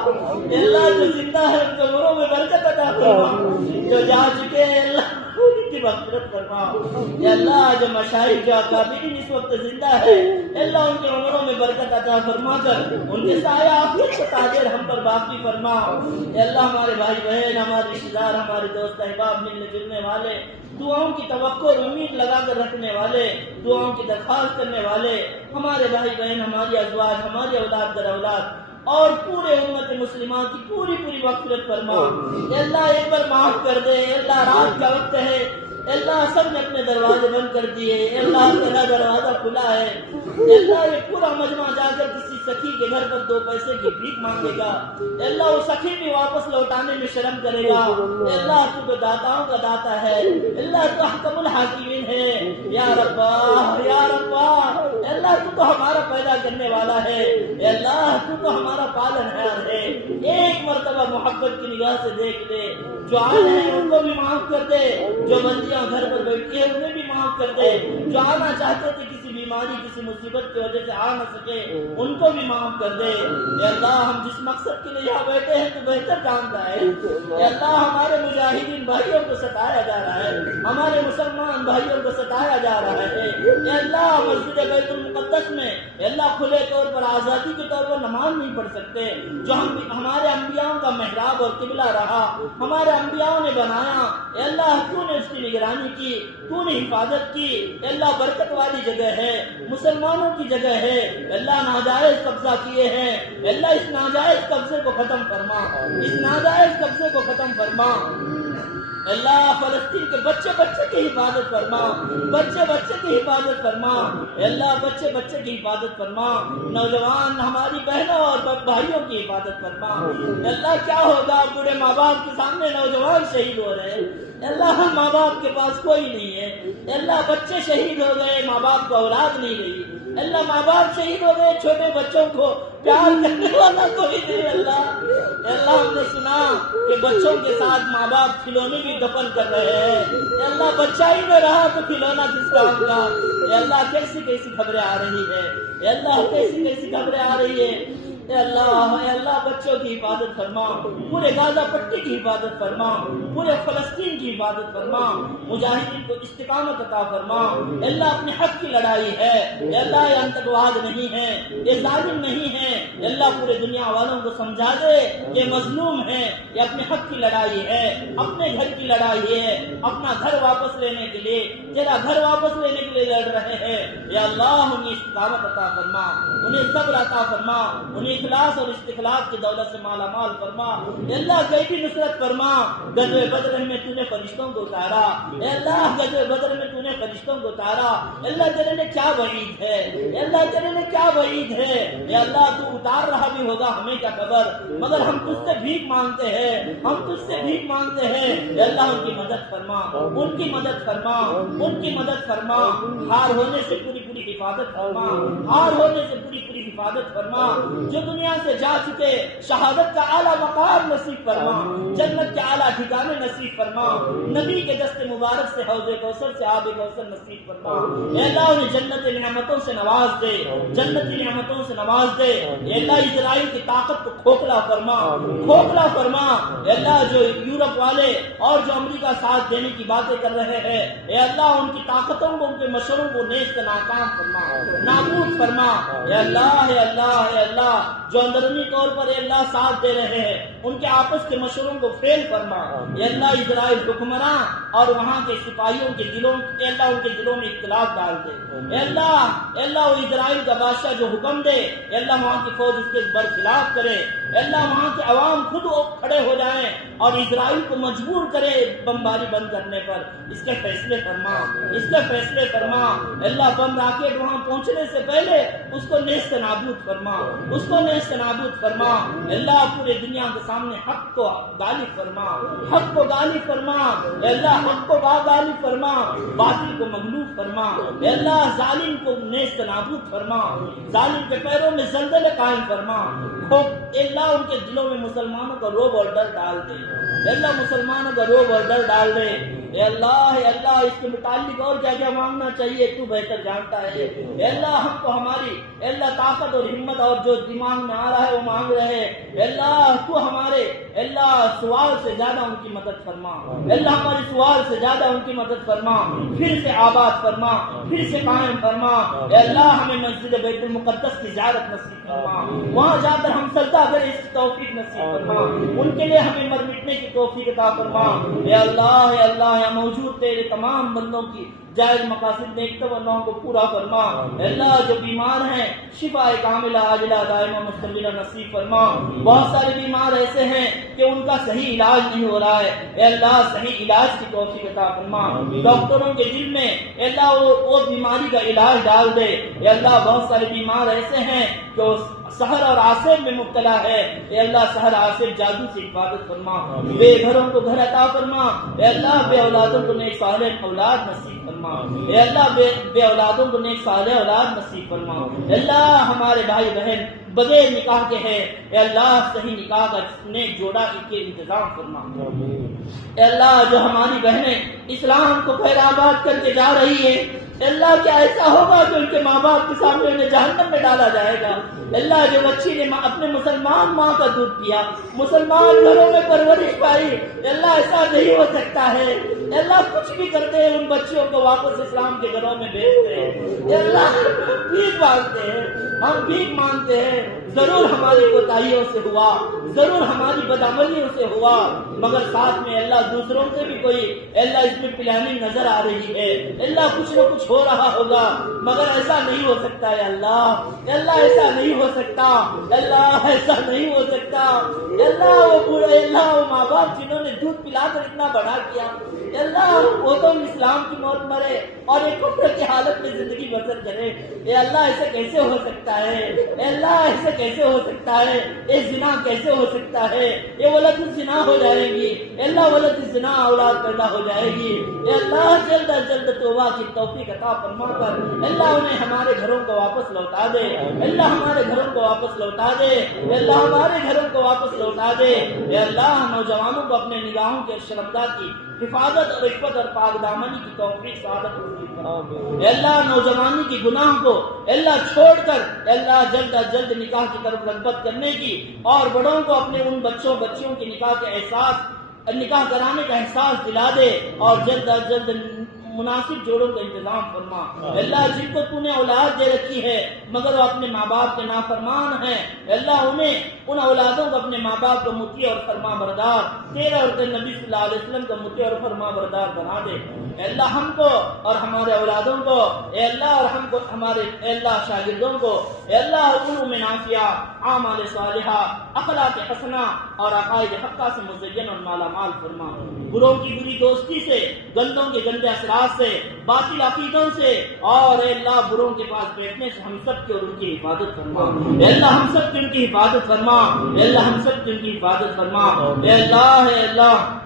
اے اللہ جو زندہ ہے ان کے عمروں میں برکت عطا فرما جو جا چکے ہیں اللہ ان کی مغفرت فرما۔ یا اللہ جو مشائخ جو اکابرین اس وقت زندہ ہے، اللہ ان کے عمروں میں برکت عطا فرما کر ان کے سایہ عافیت کا تاجر ہم پر باقی فرما۔ یا اللہ ہمارے بھائی بہن، ہمارے رشتہ دار، ہمارے دوست احباب، ملنے جلنے والے، دعاؤں کی توقع اور امید لگا کر رکھنے والے، دعاؤں کی درخواست کرنے والے، ہمارے بھائی بہن، ہماری ازواج، ہماری اولاد در اولاد اور پورے امت مسلمان کی پوری مغفرت فرما۔ اے اللہ ایک بار معاف کر دے۔ اے اللہ رات کا وقت ہے، اے اللہ سب نے اپنے دروازے بند کر دیے، اے اللہ تیرا دروازہ کھلا ہے۔ اے اللہ یہ پورا مجمع جا کر کسی سخی کے گھر پر 2 پیسے کی بھیک مانگے گا، اے اللہ وہ سخی بھی واپس لوٹانے میں شرم کرے گا۔ اے اللہ تو تو داتاؤں کا داتا ہے، اے اللہ تو احکم الحاکمین ہے۔ یا ربا یا ربا، اے اللہ تو تو ہمارا پیدا کرنے والا ہے، اے اللہ تو تو ہمارا پالنہار ہے۔ ایک مرتبہ محبت کی نگاہ سے دیکھ لے، جو آئے ہیں ان کو بھی معاف کر دے، جو بندیاں گھر پر بیٹھی ہیں انہیں بھی معاف کر دے، جو آنا چاہتے تھے کسی بیماری کسی مصیبت کی وجہ سے آ نہ سکے ان کو بھی معاف کر دے۔ اے اللہ ہم جس مقصد کے لیے یہاں بیٹھے ہیں تو بہتر جانتا ہے۔ اے اللہ ہمارے مجاہدین بھائیوں کو ستایا جا رہا ہے، ہمارے مسلمان بھائیوں کو ستایا جا رہا ہے۔ اے اللہ مسجد بیت المقدس میں اے اللہ کھلے طور پر آزادی کے طور پر نماز نہیں پڑھ سکتے، جو ہمارے انبیاء کا محراب اور قبلہ رہا، ہمارے انبیاء نے بنایا، اے اللہ تو نے اس کی نگرانی کی، تو نے حفاظت کی۔ اے اللہ برکت والی جگہ ہے، مسلمانوں کی جگہ ہے، اے اللہ ناجائز قبضہ کیے ہیں، اے اللہ اس ناجائز قبضے کو ختم فرما، اس ناجائز قبضے کو ختم فرما۔ اللہ فلسطین کے بچے کی حفاظت فرما، بچے کی حفاظت فرما، اللہ بچے کی حفاظت فرما، نوجوان ہماری بہنوں اور بھائیوں کی حفاظت فرما۔ اللہ کیا ہوگا بوڑھے ماں باپ کے سامنے نوجوان شہید ہو رہے ہیں، اللہ ہم ماں باپ کے پاس کوئی نہیں ہے، اللہ بچے شہید ہو گئے، ماں باپ کو اولاد نہیں رہی، اللہ ماں باپ شہید ہو گئے، چھوٹے بچوں کو پیار کرنے والا کوئی نہیں۔ اللہ ہم نے سنا کہ بچوں کے ساتھ ماں باپ کھلونے بھی دفن کر رہے ہیں، اللہ بچہ ہی میں رہا تو کھلونا کس کام کا۔ اللہ کیسی خبریں آ رہی ہے، اللہ کیسی خبریں آ رہی ہے۔ اے اللہ بچوں کی حفاظت فرما، پورے غازہ پٹی کی حفاظت فرما، پورے فلسطین کی حفاظت فرما، مجاہدین کو استقامت عطا فرما۔ اے اللہ اپنے حق کی لڑائی ہے، اے اللہ یہ انتقاد نہیں ہے، یہ ظالم نہیں ہے، اے اللہ پورے دنیا والوں کو سمجھا دے یہ مظلوم ہے، یہ اپنے حق کی لڑائی ہے، اپنے گھر کی لڑائی ہے، اپنا گھر واپس لینے کے لیے، تیرا گھر واپس لینے کے لیے لڑ رہے ہیں۔ یا اللہ انہیں استقامت عطا فرما، انہیں صبر عطا فرما، انہیں اخلاص اور استخلاص کی دولت سے مالا مال فرما۔ اے اللہ غیبی نصرت فرما۔ غزوہ بدر میں تو نے فرشتوں کو اتارا، اے اللہ غزوہ بدر میں تو نے فرشتوں کو اتارا، اے اللہ تیرے نے کیا وعید ہے، اے اللہ تیرے نے کیا وعید ہے، اے اللہ تو اتار رہا بھی ہوگا ہمیں کیا خبر، مگر ہم تجھ سے بھیک مانگتے ہیں، ہم تجھ سے بھیک مانگتے ہیں۔ اے اللہ ان کی مدد فرما، ان کی مدد فرما، ان کی مدد فرما، ہار ہونے سے پوری حفاظت فرما، ہار ہونے سے پوری حفاظت فرما۔ جو دنیا سے جا چکے شہادت کا اعلیٰ مقام نصیب فرما، جنت کے اعلیٰ ٹھکانے نصیب فرما، نبی کے دست مبارک سے حوض کوثر سے آب کوثر نصیب فرما۔ اے اللہ انہیں جنت نعمتوں سے نواز دے، جنتی نعمتوں سے نواز دے۔ اے اللہ اسرائیل کی طاقت کو کھوکھلا فرما، کھوکھلا فرما۔ اے اللہ جو یورپ والے اور جو امریکہ ساتھ دینے کی باتیں کر رہے ہیں، اے اللہ ان کی طاقتوں کو، ان کے مشوروں کو نیست ناکام فرما، نابود فرما۔ اے اللہ اے اللہ اے اللہ جو اندرونی طور پر اے اللہ ساتھ دے رہے ہیں ان کے آپس کے مشوروں کو فیل فرما۔ اے اللہ اسرائیل حکمراں اور وہاں کے سپاہیوں کے دلوں، اے اللہ ان کے دلوں میں اختلاف ڈال دے۔ اے اللہ وہ اسرائیل کا بادشاہ جو حکم دے، اے اللہ وہاں کی فوج اس کے برخلاف کرے، اے اللہ وہاں کے عوام خود کھڑے ہو جائیں اور اسرائیل کو مجبور کرے بمباری بند کرنے پر۔ اس کے فیصلے فرما، اس کے فیصلے فرما۔ اے اللہ بم راکٹ وہاں پہنچنے سے پہلے اس کو نیست نابود فرما، اس کو نیست نابود فرما۔ اے اللہ پورے دنیا کے سامنے حق کو غالب فرما، حق کو غالب فرما۔ اے اللہ حق کو غالب فرما، باطل کو مغلوب فرما۔ اے اللہ ظالم کو نیست نابود فرما، ظالم کے پیروں میں زلزلے قائم فرما۔ اے اللہ ان کے دلوں میں مسلمانوں کا رعب اور ڈر ڈال دے، اے اللہ مسلمانوں کا رعب اور ڈر ڈال دے۔ اے اللہ اس کے متعلق اور کیا کیا مانگنا چاہیے تو بہتر جانتا ہے۔ اے اللہ ہم کو ہماری اے اللہ طاقت اور ہمت اور جو دماغ میں آ رہا ہے وہ مانگ رہے ہیں، اے اللہ تو ہمارے اے اللہ سوال سے زیادہ ان کی مدد فرما، اے اللہ ہمارے سوال سے زیادہ ان کی مدد فرما، پھر سے آباد فرما، پھر سے قائم فرما۔ اے اللہ ہمیں مسجد بیت المقدس کی زیارت نصیب فرما، وہاں جا کر ہم سجدہ کریں اس کی توفیق نصیب فرما، ان کے لیے ہمیں مر مٹنے کی توفیق عطا فرما۔ اے اللہ یہاں موجود تیرے تمام بندوں کی جائز مقاصد نیک تمناؤں کو پورا فرما۔ اے اللہ جو بیمار ہیں شفا کاملہ عاجلہ دائمہ مستمرہ نصیب فرما۔ بہت سارے بیمار ایسے ہیں کہ ان کا صحیح علاج نہیں ہو رہا ہے، اے اللہ صحیح علاج کی توفیق عطا فرما۔ ڈاکٹروں کے دل میں اے اللہ وہ بیماری کا علاج ڈال دے۔ اے اللہ بہت سارے بیمار ایسے ہیں جو سحر اور عاصب میں مبتلا ہے، اے اللہ سحر عاصب جادو سے حفاظت فرما۔ بے گھروں کو گھر عطا فرما، اے اللہ بے اولادوں کو نیک صالح اولاد نصیب فرما، اے اللہ بے اولادوں کو نیک صالح اولاد نصیب فرما۔ اے اللہ ہمارے بھائی بہن بغیر نکاح کے ہیں، اے اللہ صحیح نکاح کا نیک جوڑا کے انتظام فرما۔ اے اللہ جو ہماری بہنیں اسلام کو خیر آباد کر کے جا رہی ہے، اللہ کیا ایسا ہوگا کہ ان کے ماں باپ کے سامنے انہیں جہنم میں ڈالا جائے گا؟ اللہ جو بچی نے اپنے مسلمان ماں کا دودھ پیا، مسلمان گھروں میں پرورش پائی، اللہ ایسا نہیں ہو سکتا ہے۔ اللہ کچھ بھی کرتے ہیں ان بچیوں کو واپس اسلام کے گھروں میں بھیجتے ہیں۔ اللہ بھیک مانگتے ہیں، ہم بھیک مانگتے ہیں، ضرور ہماری کوتاہیوں سے ہوا، ضرور ہماری بدعملیوں سے ہوا، مگر ساتھ میں اللہ دوسروں سے بھی کوئی اللہ اس میں پلاننگ نظر آ رہی ہے، اللہ کچھ نہ کچھ ہو رہا ہوگا، مگر ایسا نہیں ہو سکتا ہے اللہ ایسا نہیں ہو سکتا، اللہ ایسا نہیں ہو سکتا۔ اللہ وہ ماں باپ جنہوں نے دودھ پلا کر اتنا بڑا کیا، اللہ وہ تو اسلام کی موت مرے اور ایک کفر کی حالت میں زندگی بسر کرے، اے اللہ ایسے کیسے ہو سکتا ہے؟ اے اللہ ایسے کیسے ہو سکتا ہے؟ اے زنا کیسے ہو سکتا ہے؟ اے ولد الزنا ہو جائے گی، اے اللہ ولد الزنا اولاد پیدا ہو جائے گی، اے اللہ جلد از جلد توبہ کی توفیق عطا فرما کر اللہ انہیں ہمارے گھروں کو واپس لوٹا دے، اللہ ہمارے گھروں کو واپس لوٹا دے، اے اللہ ہمارے گھروں کو واپس لوٹا دے، اے اللہ نوجوانوں کو اپنے نگاہوں کے شرمگاہ کی حفاظت اور عفت اور پاک دامنی کی توفیق سعادت نصیب فرما۔ اے اللہ نوجوانی کی گناہ کو اے اللہ چھوڑ کر اے اللہ جلد از جلد نکاح کی طرف رغبت کرنے کی اور بڑوں کو اپنے ان بچیوں کے نکاح کرانے کا احساس دلا دے اور جلد از جلد مناسب جوڑوں کا انتظام فرما۔ اللہ جن کو تو نے اولاد دے رکھی ہے مگر وہ اپنے ماں باپ کے نافرمان ہیں، اللہ انہیں ان اولادوں کو اپنے ماں باپ کو مطیع اور فرما بردار، تیرا اور تیرے نبی صلی اللہ علیہ وسلم کا مطیع اور فرما بردار بنا دے۔ اے اللہ ہم کو اور ہمارے اولادوں کو اے اللہ اور ہم کو ہمارے اے اللہ شاگردوں کو اے اللہ علوم نافعہ، اعمال صالحہ، اخلاق حسنہ اور عقائد حقہ سے مزین اور مالا مال فرما۔ بروں کی بری دوستی سے، گندوں کے گندے اثرات سے، باطل عقیدوں سے اور اے اللہ بروں کے پاس بیٹھنے سے ہم سب کی اور ان کی حفاظت فرما۔ اے اللہ ہم سب کی ان کی حفاظت فرما، اے اللہ ہم سب کی ان کی حفاظت فرما۔ اے اللہ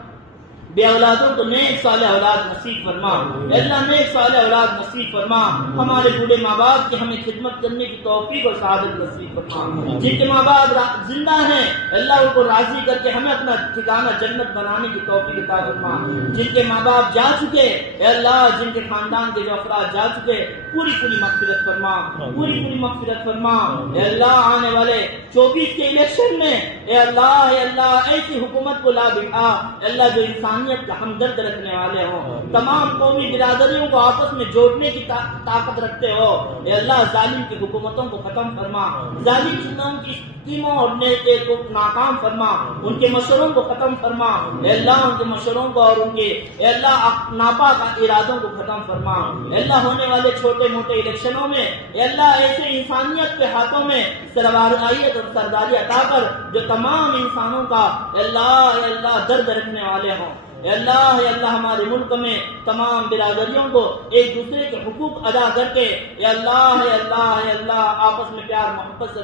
بے اولادوں کو نیک صالح اولاد نصیب فرما، اے اللہ نیک صالح اولاد نصیب فرما۔ ہمارے بوڑھے ماں باپ کی ہمیں خدمت کرنے کی توفیق اور سعادت نصیب فرما۔ جن کے ماں باپ زندہ ہیں اللہ ان کو راضی کر کے ہمیں اپنا ٹھکانہ جنت بنانے کی توفیق عطا فرما۔ جن کے ماں باپ جا چکے اے اللہ جن کے خاندان کے جو افراد جا چکے پوری مغفرت فرما، پوری مغفرت فرما۔ اے اللہ آنے والے 24 کے الیکشن میں اے اللہ ایسی حکومت کو لا بٹھا اے اللہ جو انسانیت کا ہمدرد رکھنے والے ہوں، تمام قومی برادریوں کو آپس میں جوڑنے کی طاقت رکھتے ہو۔ اے اللہ ظالم کی حکومتوں کو ختم فرما، ظالم کی اسکیموں اور نیتے کو ناکام فرما، ان کے مشوروں کو ختم فرما۔ اے اللہ ان کے مشوروں کو اور ان کے اے اللہ ناپاک ارادوں کو ختم فرما۔ اے اللہ ہونے والے چھوٹے موٹے الیکشنوں میں اے اللہ ایسے انسانیت کے ہاتھوں میں سربراہیت اور سرداری عطا کر جو تمام انسانوں کا اے اللہ درد رکھنے والے ہوں۔ اے اللہ ہمارے ملک میں تمام برادریوں کو ایک دوسرے کے حقوق ادا کر کے اے اللہ آپس میں پیار محبت سے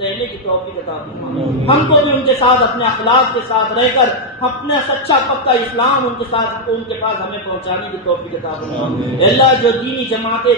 رہنے کی توفیق عطا فرما۔ ہم کو بھی ان کے ساتھ اپنے اخلاق کے ساتھ رہ کر اپنا سچا پکا اسلام ان کے پاس ہمیں پہنچانے کی توفیق عطا فرما۔ اے اللہ جو دینی جمعیتیں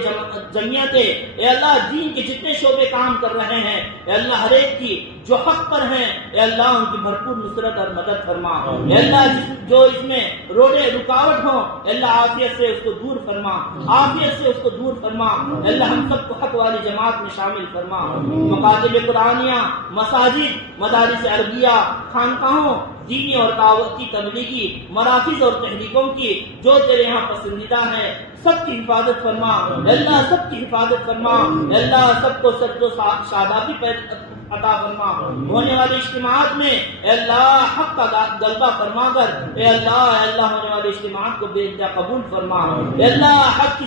اے اللہ دین کے جتنے شعبے کام کر رہے ہیں اے اللہ ہر ایک کی جو حق پر ہیں اے اللہ ان کی بھرپور نصرت اور مدد فرما، اے اللہ جو اس میں روڑے رکاوٹ ہوں اے اللہ عافیت سے اس کو دور فرما، عافیت سے اس کو دور فرما، اے اللہ ہم سب کو حق والی جماعت میں شامل فرما۔ مکاتب قرآنیہ، مساجد، مدارس عربیہ، خانقاہوں، دینی اور دعوتی تبلیغی مراکز اور تحریکوں کی جو تیرے یہاں پسندیدہ ہیں سب کی حفاظت فرما، اے اللہ سب کی حفاظت فرما، اے اللہ سب کو سرد و شادابی عطا فرما۔ ہونے والے اجتماعات میں اے اللہ حق کا غلبہ فرما کر اے اللہ ہونے والے اجتماعات کو بے انتہا قبول فرما، اے اللہ حق کی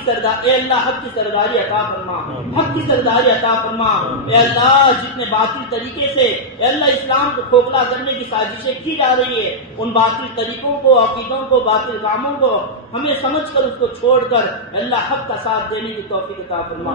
سرداری عطا فرما، حق کی سرداری عطا فرما، اے اللہ جتنے باطل طریقے سے اے اللہ اسلام کو کھوکھلا کرنے کی سازشیں کی جا رہی ہے ان باطل طریقوں کو، عقیدوں کو، باطل کاموں کو ہمیں سمجھ کر اس کو چھوڑ کر اے اللہ حق کا ساتھ دینے کی توفیق عطا فرما۔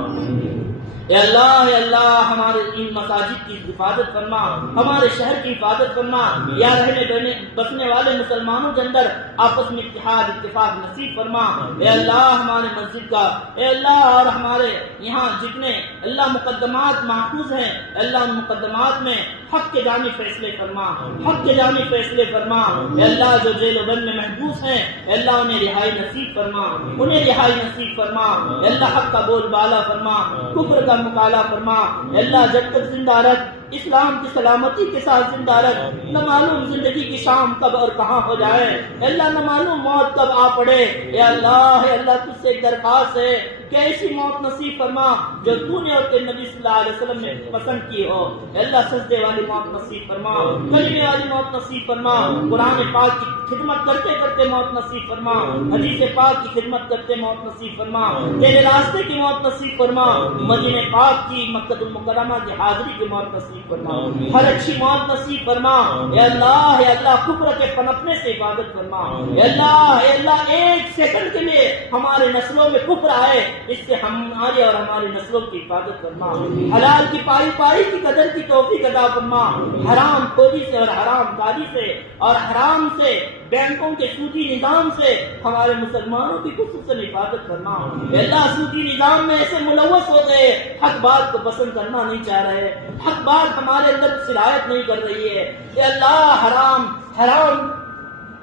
اے اللہ ہمارے ان مساجد کی حفاظت فرما، ہمارے شہر کی حفاظت فرما، یا رہنے بسنے والے مسلمانوں کے اندر آپس میں اتحاد اتفاق نصیب فرما۔ اے اللہ ہمارے مسجد کا اے اللہ اور ہمارے یہاں جتنے اللہ مقدمات محفوظ ہیں اے اللہ ان مقدمات میں حق کے جانب فیصلے فرما، حق کے جانب فیصلے فرما۔ اے اللہ جو جیل و بند میں محبوس ہیں اے اللہ انہیں رہائی نصیب فرما، انہیں رہائی نصیب فرما، اے اللہ حق کا بول بالا فرما، کفر کا مقالہ فرما۔ اے اللہ جب تک زندہ رکھ، اسلام کی سلامتی کے ساتھ زندہ رکھ، نہ معلوم زندگی کی شام کب اور کہاں ہو جائے، اے اللہ نہ معلوم موت کب آ پڑے۔ اے اللہ تجھ سے ایک درخواست ہے کہ ایسی موت نصیب فرما جو تو نے اور تیرے نبی صلی اللہ علیہ وسلم نے پسند کی ہو۔ اے اللہ سجدے والی موت نصیب فرما، کلمے والی موت نصیب فرما، قرآن پاک کی خدمت کرتے کرتے موت نصیب فرما، حدیث پاک کی خدمت کرتے موت نصیب فرما، تیرے راستے کی موت نصیب فرما، مدینہ پاک کی، مکہ المکرمہ کی حاضری کی موت نصیب فرما، ہر اچھی موت نصیب فرما۔ اے اللہ کفر کے پنپنے سے حفاظت فرما۔ اے اللہ ایک سیکنڈ کے لیے ہمارے نسلوں میں کفر آئے اس سے ہمارے اور ہماری نسلوں کی حفاظت فرما، حلال کی پائی کی قدر کی توفیق عطا فرما، حرام خوری سے اور حرام کاری سے اور حرام سے بینکوں کے سودی نظام سے ہمارے مسلمانوں کی خصوصاً حفاظت فرما۔ اے اللہ سودی نظام میں ایسے ملوث ہو گئے، حق بات کو پسند کرنا نہیں چاہ رہے، حق بات ہمارے اندر صلاحیت نہیں کر رہی ہے۔ اے اللہ حرام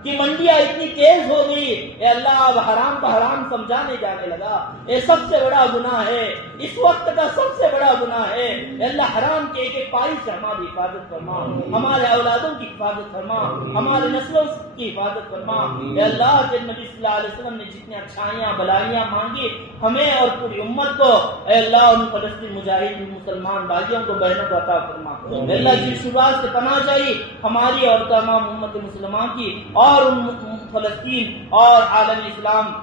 کی منڈیاں اتنی تیز ہو گئی، اے اللہ اب حرام کا حرام سمجھانے جانے لگا، یہ سب سے بڑا گناہ ہے، اس وقت کا سب سے بڑا گناہ ہے۔ اے اللہ حرام کے ایک ایک پائی سے ہماری حفاظت فرما، ہمارے اولادوں کی حفاظت فرما، ہمارے نسلوں کی حفاظت فرما۔ اے اللہ کے نبی صلی اللہ علیہ وسلم نے جتنے اچھائیاں بلائیاں مانگی ہمیں اور پوری امت کو اے اللہ ان فلسطین مجاہد مسلمان بھائیوں کو بہنوں کو عطا فرما۔ اے اللہ جن شبہات سے پناہ چاہیے ہماری اور تمام امت مسلمان کی اور ان فلسطین اور عالم اسلام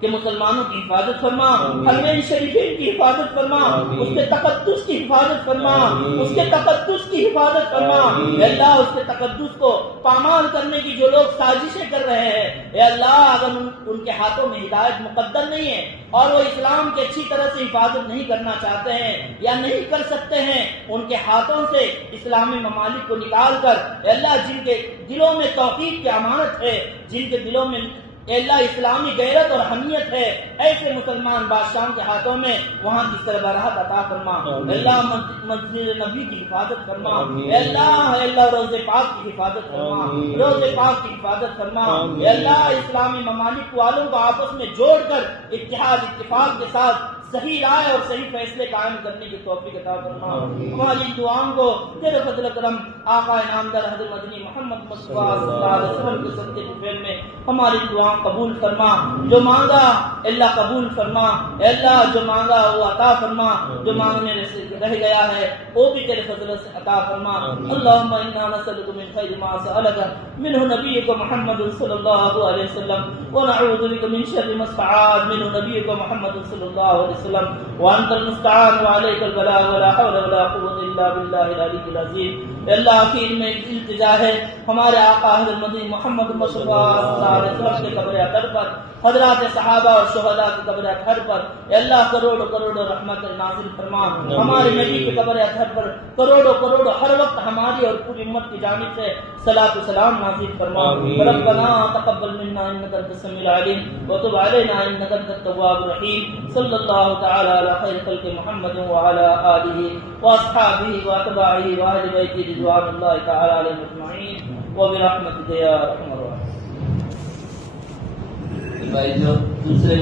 کہ مسلمانوں کی حفاظت فرما، حرمین شریفین کی حفاظت فرما، اس کے تقدس کی حفاظت فرما، اس کے تقدس کی حفاظت فرما۔ اے اللہ اس کے تقدس کو پامال کرنے کی جو لوگ سازشیں کر رہے ہیں اے اللہ اگر ان کے ہاتھوں میں ہدایت مقدر نہیں ہے اور وہ اسلام کی اچھی طرح سے حفاظت نہیں کرنا چاہتے ہیں یا نہیں کر سکتے ہیں، ان کے ہاتھوں سے اسلامی ممالک کو نکال کر اے اللہ جن کے دلوں میں توحید کی امانت ہے، جن کے دلوں میں اے اللہ اسلامی غیرت اور حمیت ہے، ایسے مسلمان بادشاہوں کے ہاتھوں میں وہاں کی سربراہت عطا فرما۔ اے اللہ مسجد نبی کی حفاظت فرما، اے اللہ روز پاک کی حفاظت فرما، روز پاک کی حفاظت فرما۔ اے اللہ اسلامی ممالک والوں کو آپس میں جوڑ کر اتحاد اتفاق کے ساتھ صحیح رائے اور صحیح فیصلے قائم کرنے کی توفیق عطا فرما۔ ہماری دعاؤں کو تیرے فضل و کرم آقا انعامدار حضرت مدنی محمد مصطفیٰ صلی اللہ علیہ وسلم کے صدقے طفیل میں ہماری دعاؤں قبول فرما، جو مانگا اللہ قبول فرما، اے اللہ جو مانگا وہ عطا فرما، جو مانگنے سے رہ گیا ہے وہ بھی تیرے فضل سے عطا فرما۔ اللہم انا نسألک من خیر ما سألک منہ نبیک محمد صلی اللہ علیہ وسلم ونعوذ بک من شر ما استعاذ منہ نبیک محمد صلی اللہ علیہ وسلم وانت المستعان وعليك البلاغ ولا حول ولا قوة الا بالله العلي العظيم۔ اللہ آخر میں التجا ہے ہمارے آقا حضرت مدنی محمد مصطفیٰ صلی اللہ علیہ وسلم کے قبر اطہر پر، حضرات صحابہ اور شہداء کی قبر اطہر پر اے اللہ کروڑوں کروڑوں رحمت نازل فرما، ہمارے نبی کے قبر اطہر پر کروڑوں کروڑوں ہر وقت ہماری اور پوری امت کی جانب سے صلاۃ و سلام نازل فرما۔ ربنا تقبل منا انک انت السمیع العلیم وتب علینا انک انت التواب الرحیم، صلی اللہ تعالی علی خیر خلق محمد وعلی آلہ واصحابہ واتباعہ واہل بیتہ رضوان اللہ تعالی علیہم اجمعین وبرحمتک یا ارحم الراحمین۔ بھائی جو دوسرے